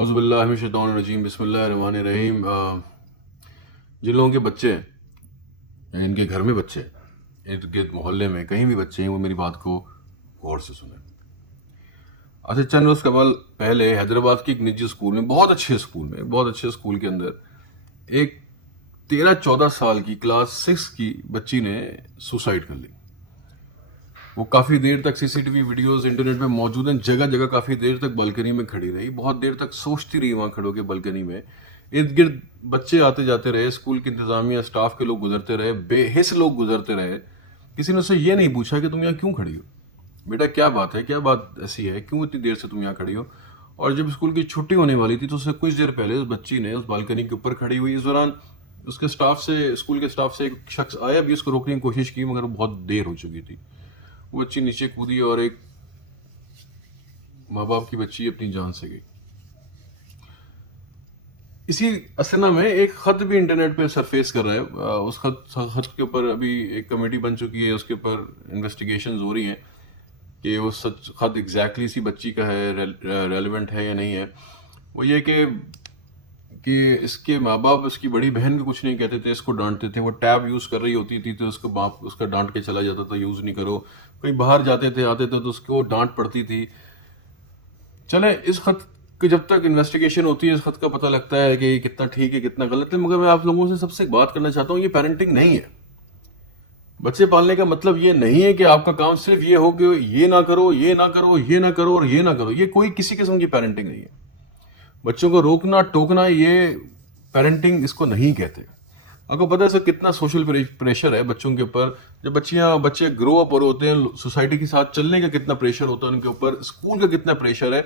اعوذ باللہ من الشیطان الرجیم، بسم اللہ الرحمن الرحیم۔ جن لوگوں کے بچے ہیں، یا ان کے گھر میں بچے ہیں، ارد گرد محلے میں کہیں بھی بچے ہیں، وہ میری بات کو غور سے سنیں۔ اچھا، چند روز قبل پہلے حیدرآباد کی ایک نجی اسکول میں، بہت اچھے اسکول کے اندر ایک 13-14 سال کی کلاس 6 کی بچی نے سوسائڈ کر لی۔ وہ کافی دیر تک CCTV ویڈیوز انٹرنیٹ پہ موجود ہیں، جگہ جگہ کافی دیر تک بالکنی میں کھڑی رہی، بہت دیر تک سوچتی رہی وہاں کھڑو کے بالکنی میں۔ ارد گرد بچے آتے جاتے رہے، اسکول کی انتظامیہ اسٹاف کے لوگ گزرتے رہے، بے حس لوگ گزرتے رہے۔ کسی نے اس سے یہ نہیں پوچھا کہ تم یہاں کیوں کھڑی ہو، بیٹا کیا بات ہے، کیا بات ایسی ہے، کیوں اتنی دیر سے تم یہاں کھڑی ہو۔ اور جب اسکول کی چھٹی ہونے والی تھی تو اس سے کچھ دیر پہلے اس بچی نے اس بالکنی کے اوپر کھڑی ہوئی، اس دوران اس کے اسکول کے اسٹاف سے ایک شخص آیا بھی، اس کو روکنے کی کوشش کی، مگر وہ بہت دیر ہو چکی تھی۔ وہ بچی نیچے کودی اور ایک ماں باپ کی بچی اپنی جان سے گئی۔ اسی اسنا میں ایک خط بھی انٹرنیٹ پہ سرفیس کر رہا ہے۔ اس خط کے اوپر ابھی ایک کمیٹی بن چکی ہے، اس کے اوپر انویسٹیگیشنز ہو رہی ہیں کہ وہ خط ایگزیکٹلی اسی بچی کا ہے، ریلیونٹ ہے یا نہیں ہے۔ وہ یہ کہ اس کے ماں باپ اس کی بڑی بہن کو کچھ نہیں کہتے تھے، اس کو ڈانٹتے تھے۔ وہ ٹیب یوز کر رہی ہوتی تھی تو اس کو باپ اس کا ڈانٹ کے چلا جاتا تھا، یوز نہیں کرو۔ کہیں باہر جاتے تھے آتے تھے تو اس کو ڈانٹ پڑتی تھی۔ چلیں، اس خط کی جب تک انویسٹیگیشن ہوتی ہے، اس خط کا پتہ لگتا ہے کہ یہ کتنا ٹھیک ہے کتنا غلط ہے۔ مگر میں آپ لوگوں سے سب سے ایک بات کرنا چاہتا ہوں، یہ پیرنٹنگ نہیں ہے۔ بچے پالنے کا مطلب یہ نہیں ہے کہ آپ کا کام صرف یہ ہو کہ یہ نہ کرو، یہ نہ کرو، یہ نہ کرو اور یہ نہ کرو۔ یہ کوئی کسی قسم کی پیرنٹنگ نہیں ہے۔ بچوں کو روکنا ٹوکنا، یہ پیرنٹنگ اس کو نہیں کہتے۔ آپ کو پتہ ہے سر کتنا سوشل پریشر ہے بچوں کے اوپر، جب بچے گرو اپ ہوتے ہیں، سوسائٹی کے ساتھ چلنے کا کتنا پریشر ہوتا ہے ان کے اوپر، اسکول کا کتنا پریشر ہے۔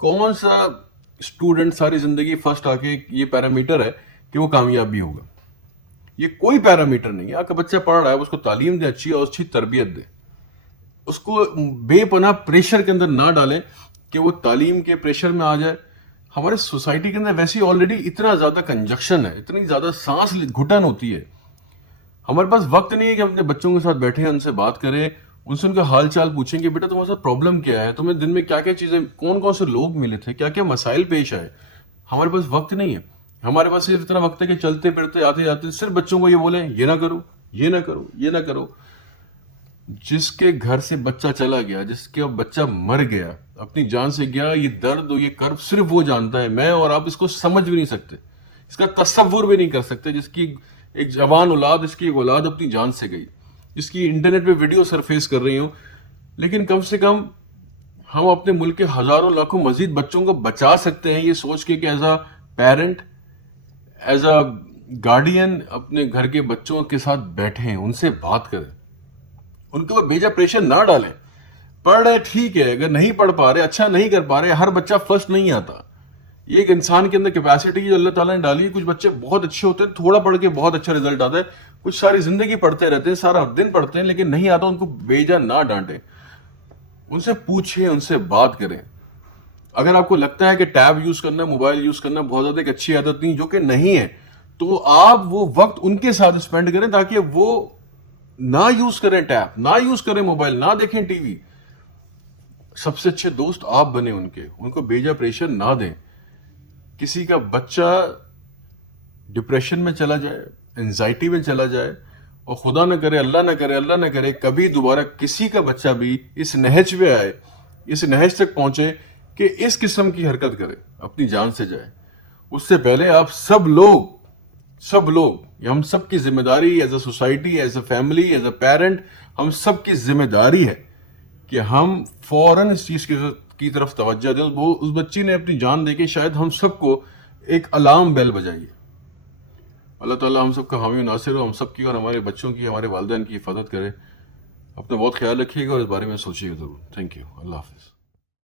کون سا اسٹوڈنٹ ساری زندگی فرسٹ آ کے یہ پیرامیٹر ہے کہ وہ کامیاب بھی ہوگا؟ یہ کوئی پیرامیٹر نہیں ہے۔ آپ کا بچہ پڑھ رہا ہے، اس کو تعلیم دے اچھی اور اچھی تربیت دے، اس کو بے پناہ پریشر کے اندر نہ ڈالیں کہ وہ تعلیم کے پریشر میں آ جائے۔ ہمارے سوسائٹی کے اندر ویسے آلریڈی اتنا زیادہ کنجکشن ہے، اتنی زیادہ سانس گھٹن ہوتی ہے، ہمارے پاس وقت نہیں ہے کہ ہم اپنے بچوں کے ساتھ بیٹھیں، ان سے بات کریں، ان سے ان کا حال چال پوچھیں کہ بیٹا تمہارے ساتھ پرابلم کیا ہے، تمہیں دن میں کیا کیا چیزیں، کون کون سے لوگ ملے تھے، کیا کیا مسائل پیش آئے۔ ہمارے پاس وقت نہیں ہے۔ ہمارے پاس صرف اتنا وقت ہے کہ چلتے پھرتے آتے جاتے صرف بچوں کو یہ بولیں یہ نہ کرو، یہ نہ کرو، یہ نہ کرو۔ جس کے گھر سے بچہ چلا گیا، جس کا بچہ مر گیا، اپنی جان سے گیا، یہ درد اور یہ کرب صرف وہ جانتا ہے۔ میں اور آپ اس کو سمجھ بھی نہیں سکتے، اس کا تصور بھی نہیں کر سکتے، جس کی ایک جوان اولاد، اس کی ایک اولاد اپنی جان سے گئی، جس کی انٹرنیٹ پہ ویڈیو سرفیس کر رہی ہوں۔ لیکن کم سے کم ہم اپنے ملک کے ہزاروں لاکھوں مزید بچوں کو بچا سکتے ہیں، یہ سوچ کے کہ as a parent, as a guardian اپنے گھر کے بچوں کے ساتھ بیٹھیں، ان سے بات کریں، ان کے اوپر بیجا پریشر نہ ڈالیں۔ پڑھ رہے ٹھیک ہے، اگر نہیں پڑھ پا رہے، اچھا نہیں کر پا رہے، ہر بچہ فرسٹ نہیں آتا۔ یہ ایک انسان کے اندر کیپیسٹی جو اللہ تعالیٰ نے ڈالی ہے۔ کچھ بچے بہت اچھے ہوتے ہیں، تھوڑا پڑھ کے بہت اچھا رزلٹ آتا ہے، کچھ ساری زندگی پڑھتے رہتے ہیں، سارا دن پڑھتے ہیں لیکن نہیں آتا۔ ان کو بیجا نہ ڈانٹیں، ان سے پوچھیں، ان سے بات کریں۔ اگر آپ کو لگتا ہے کہ ٹیب یوز کرنا، موبائل یوز کرنا بہت زیادہ ایک اچھی عادت نہیں، جو کہ نہیں ہے، تو آپ وہ وقت ان کے ساتھ اسپینڈ کریں تاکہ وہ نہ یوز کریں ٹیب، نہ یوز کریں موبائل، نہ دیکھیں ٹی وی۔ سب سے اچھے دوست آپ بنے ان کو بیجا پریشر نہ دیں۔ کسی کا بچہ ڈپریشن میں چلا جائے، انزائٹی میں چلا جائے، اور خدا نہ کرے، اللہ نہ کرے کبھی دوبارہ کسی کا بچہ بھی اس نہج پہ آئے، اس نہج تک پہنچے کہ اس قسم کی حرکت کرے، اپنی جان سے جائے، اس سے پہلے آپ سب لوگ ہم سب کی ذمہ داری، as a society, as a family, as a parent, ہم سب کی ذمہ داری ہے کہ ہم فوراً اس چیز کی طرف توجہ دیں۔ وہ اس بچی نے اپنی جان دے کے شاید ہم سب کو ایک الارم بیل بجائی ہے۔ اللہ تعالیٰ ہم سب کا حامی و ناصر ہو، ہم سب کی اور ہمارے بچوں کی، ہمارے والدین کی حفاظت کرے۔ اپنا بہت خیال رکھیے گا اور اس بارے میں سوچیے گا ضرور۔ تھینک یو، اللہ حافظ۔